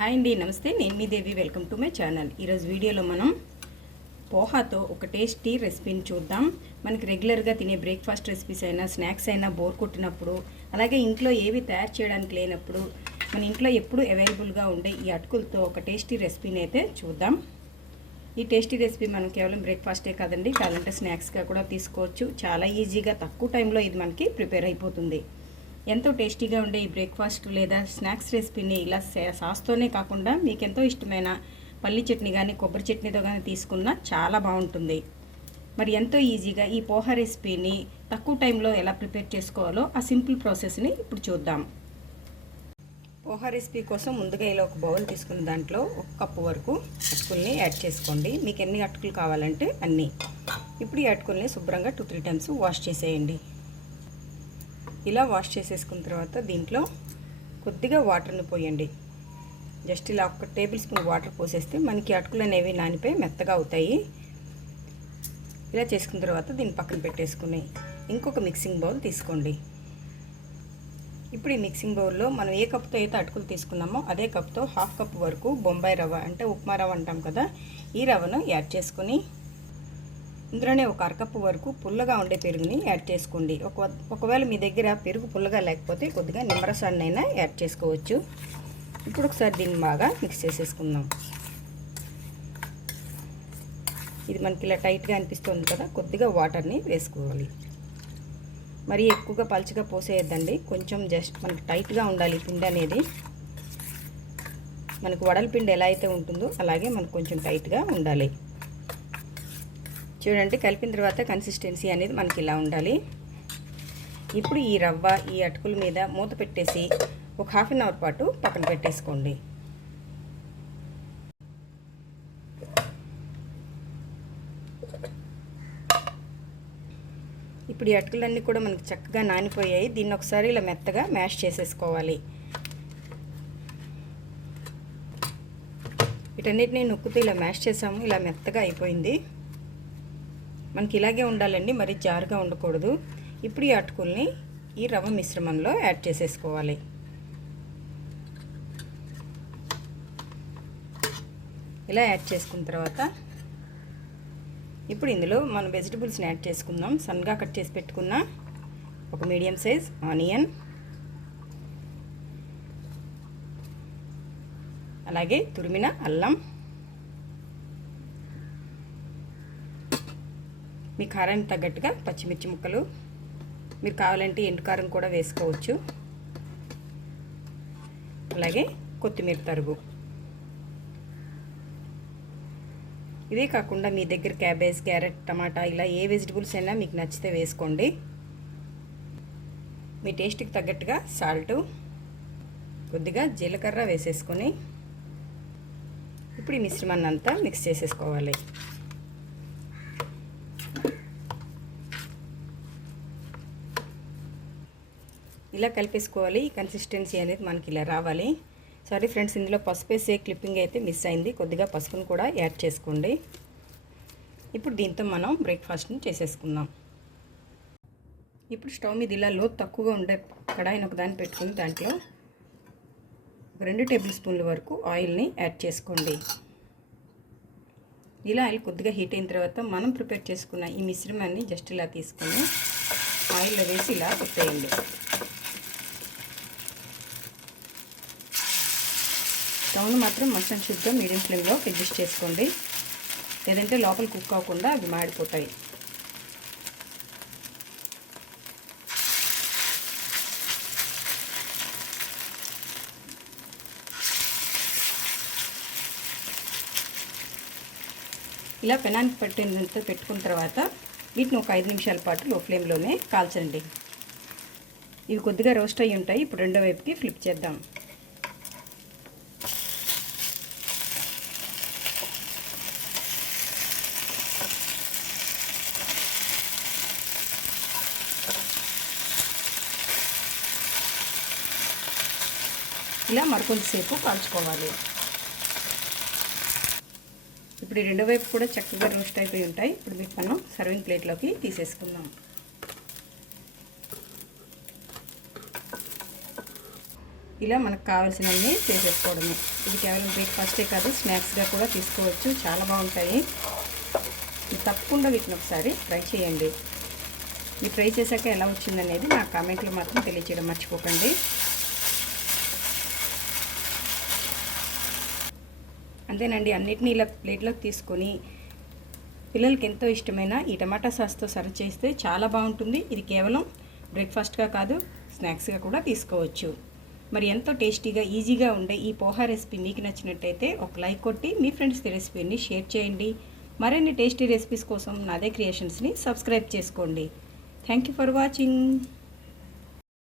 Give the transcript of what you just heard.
Hi అండి నమస్తే. నేను మీ Devi. Welcome to my channel ఈరోజు వీడియోలో మనం పోహాతో ఒక టేస్టీ రెసిపీని చూద్దాం. మనకి రెగ్యులర్గా తినే బ్రేక్ఫాస్ట్ రెసిపీస్ అయినా స్నాక్స్ అయినా బోర్ కొట్టినప్పుడు అలాగే ఇంట్లో ఏవి తయారు చేయడానికి లేనప్పుడు మన ఇంట్లో ఎప్పుడు అవైలబుల్గా ఉండే ఈ అటుకులతో ఒక టేస్టీ రెసిపీని అయితే చూద్దాం. ఈ టేస్టీ రెసిపీ మనం కేవలం బ్రేక్ఫాస్టే కాదండి. కాదంటే స్నాక్స్గా కూడా తీసుకోవచ్చు. చాలా ఈజీగా తక్కువ టైంలో ఇది మనకి ప్రిపేర్ అయిపోతుంది. ఎంతో టేస్టీగా ఉండే ఈ బ్రేక్ఫాస్ట్ లేదా స్నాక్స్ రెసిపీని ఇలా సాస్తోనే కాకుండా మీకు ఎంతో ఇష్టమైన పల్లి చట్నీ కానీ కొబ్బరి చట్నీతో కానీ తీసుకున్నా చాలా బాగుంటుంది. మరి ఎంతో ఈజీగా ఈ పోహా రెసిపీని తక్కువ టైంలో ఎలా ప్రిపేర్ చేసుకోవాలో ఆ సింపుల్ ప్రాసెస్ని ఇప్పుడు చూద్దాం. పోహా రెసిపీ కోసం ముందుగా ఇలా ఒక బౌల్ తీసుకున్న దాంట్లో ఒక కప్పు వరకు అటుకుల్ని యాడ్ చేసుకోండి. మీకు ఎన్ని అటుకులు కావాలంటే అన్నీ. ఇప్పుడు ఈ అటుకుల్ని శుభ్రంగా టూ త్రీ టైమ్స్ వాష్ చేసేయండి. ఇలా వాష్ చేసేసుకున్న తర్వాత దీంట్లో కొద్దిగా వాటర్ని పోయండి. జస్ట్ ఇలా ఒక టేబుల్ స్పూన్ వాటర్ పోసేస్తే మనకి అటుకులు అనేవి నానిపోయి మెత్తగా అవుతాయి. ఇలా చేసుకున్న తర్వాత దీన్ని పక్కన పెట్టేసుకుని ఇంకొక మిక్సింగ్ బౌల్ తీసుకోండి. ఇప్పుడు ఈ మిక్సింగ్ బౌల్లో మనం ఏ కప్తో అయితే అటుకులు తీసుకున్నామో అదే కప్తో హాఫ్ కప్ వరకు బొంబాయి రవ్వ అంటే ఉప్మా రవ్వ అంటాం కదా ఈ రవ్వను యాడ్ చేసుకుని ఇందులోనే ఒక అరకప్పు వరకు పుల్లగా ఉండే పెరుగుని యాడ్ చేసుకోండి. ఒక ఒకవేళ మీ దగ్గర పెరుగు పుల్లగా లేకపోతే కొద్దిగా నిమ్మరసాన్ని అయినా యాడ్ చేసుకోవచ్చు. ఇప్పుడు ఒకసారి దీన్ని బాగా మిక్స్ చేసేసుకుందాం. ఇది మనకి ఇలా టైట్గా అనిపిస్తుంది కదా కొద్దిగా వాటర్ని వేసుకోవాలి. మరి ఎక్కువగా పలుచగా పోసేయద్దండి. కొంచెం జస్ట్ మనకి టైట్గా ఉండాలి పిండి అనేది. మనకు వడల పిండి ఎలా అయితే ఉంటుందో అలాగే మనకు కొంచెం టైట్గా ఉండాలి. చూడండి కలిపిన తర్వాత కన్సిస్టెన్సీ అనేది మనకి ఇలా ఉండాలి. ఇప్పుడు ఈ రవ్వ ఈ అటుకుల మీద మూత పెట్టేసి ఒక హాఫ్ అన్ అవర్ పాటు పక్కన పెట్టేసుకోండి. ఇప్పుడు ఈ అటుకులన్నీ కూడా మనకి చక్కగా నానిపోయాయి. దీన్ని ఒకసారి ఇలా మెత్తగా మ్యాష్ చేసేసుకోవాలి. వీటన్నిటిని నొక్కుతూ ఇలా మ్యాష్ చేసాము. ఇలా మెత్తగా అయిపోయింది. మనకి ఇలాగే ఉండాలండి మరి జారుగా ఉండకూడదు. ఇప్పుడు ఈ అటుకుల్ని ఈ రవ్వ మిశ్రమంలో యాడ్ చేసేసుకోవాలి. ఇలా యాడ్ చేసుకున్న తర్వాత ఇప్పుడు ఇందులో మనం వెజిటబుల్స్ని యాడ్ చేసుకుందాం. సన్గా కట్ చేసి పెట్టుకున్న ఒక మీడియం సైజ్ ఆనియన్ అలాగే తురిమిన అల్లం మీ కారానికి తగ్గట్టుగా పచ్చిమిర్చి ముక్కలు మీరు కావాలంటే ఎండు కారం కూడా వేసుకోవచ్చు. అలాగే కొత్తిమీర తరుగు. ఇదే కాకుండా మీ దగ్గర క్యాబేజ్ క్యారెట్ టమాటా ఇలా ఏ వెజిటబుల్స్ అయినా మీకు నచ్చితే వేసుకోండి. మీ టేస్ట్కి తగ్గట్టుగా సాల్టు కొద్దిగా జీలకర్ర వేసేసుకొని ఇప్పుడు ఈ మిశ్రమాన్ని అంతా మిక్స్ చేసేసుకోవాలి. ఇలా కలిపేసుకోవాలి. ఈ కన్సిస్టెన్సీ అనేది మనకి ఇలా రావాలి. సారీ ఫ్రెండ్స్ ఇందులో పసుపు వేసే క్లిప్పింగ్ అయితే మిస్ అయింది. కొద్దిగా పసుపును కూడా యాడ్ చేసుకోండి. ఇప్పుడు దీంతో మనం బ్రేక్ఫాస్ట్ని చేసేసుకుందాం. ఇప్పుడు స్టవ్ మీద ఇలా లోతు తక్కువగా ఉండే కడాయిని ఒకదాన్ని పెట్టుకుని దాంట్లో రెండు టేబుల్ స్పూన్ల వరకు ఆయిల్ని యాడ్ చేసుకోండి. ఇలా ఆయిల్ కొద్దిగా హీట్ అయిన తర్వాత మనం ప్రిపేర్ చేసుకున్న ఈ మిశ్రమాన్ని జస్ట్ ఇలా తీసుకొని ఆయిల్లో వేసి ఇలా కొట్టేయండి స్టవ్ను మాత్రం మసన్ శుద్ధం మీడియం ఫ్లేమ్లో అడ్జస్ట్ చేసుకోండి. లేదంటే లోపల కుక్ అవ్వకుండా అవి మాడిపోతాయి. ఇలా పెనానికి పట్టినంత పెట్టుకున్న తర్వాత వీటిని ఒక ఐదు నిమిషాల పాటు లో ఫ్లేమ్లోనే కాల్చండి. ఇవి కొద్దిగా రోస్ట్ అయ్యి ఉంటాయి. ఇప్పుడు రెండో వైపుకి ఫ్లిప్ చేద్దాం. ఇలా మరికొంతసేపు కాల్చుకోవాలి. ఇప్పుడు ఈ రెండో వైపు కూడా చక్కగా రోస్ట్ అయిపోయి ఉంటాయి. ఇప్పుడు వీటి మనం సర్వింగ్ ప్లేట్లోకి తీసేసుకుందాం. ఇలా మనకు కావాల్సినవన్నీ చేసేసుకోవడమే. ఇది కేవలం బ్రేక్ఫాస్టే కాదు స్నాక్స్గా కూడా తీసుకోవచ్చు. చాలా బాగుంటాయి. తప్పకుండా వీటిని ఒకసారి ట్రై చేయండి. మీరు ట్రై చేశాక ఎలా వచ్చిందనేది నా కామెంట్లో మాత్రం తెలియచేయడం మర్చిపోకండి. అంతేనండి. అన్నిటినీ ఇలా ప్లేట్లోకి తీసుకొని పిల్లలకి ఎంతో ఇష్టమైన ఈ టమాటా సాస్తో సర్వ్ చేస్తే చాలా బాగుంటుంది. ఇది కేవలం బ్రేక్ఫాస్ట్గా కాదు స్నాక్స్గా కూడా తీసుకోవచ్చు. మరి ఎంతో టేస్టీగా ఈజీగా ఉండే ఈ పోహా రెసిపీ మీకు నచ్చినట్టయితే ఒక లైక్ కొట్టి మీ ఫ్రెండ్స్కి రెసిపీని షేర్ చేయండి. మరిన్ని టేస్టీ రెసిపీస్ కోసం నాదే క్రియేషన్స్ని సబ్స్క్రైబ్ చేసుకోండి. Thank you for watching.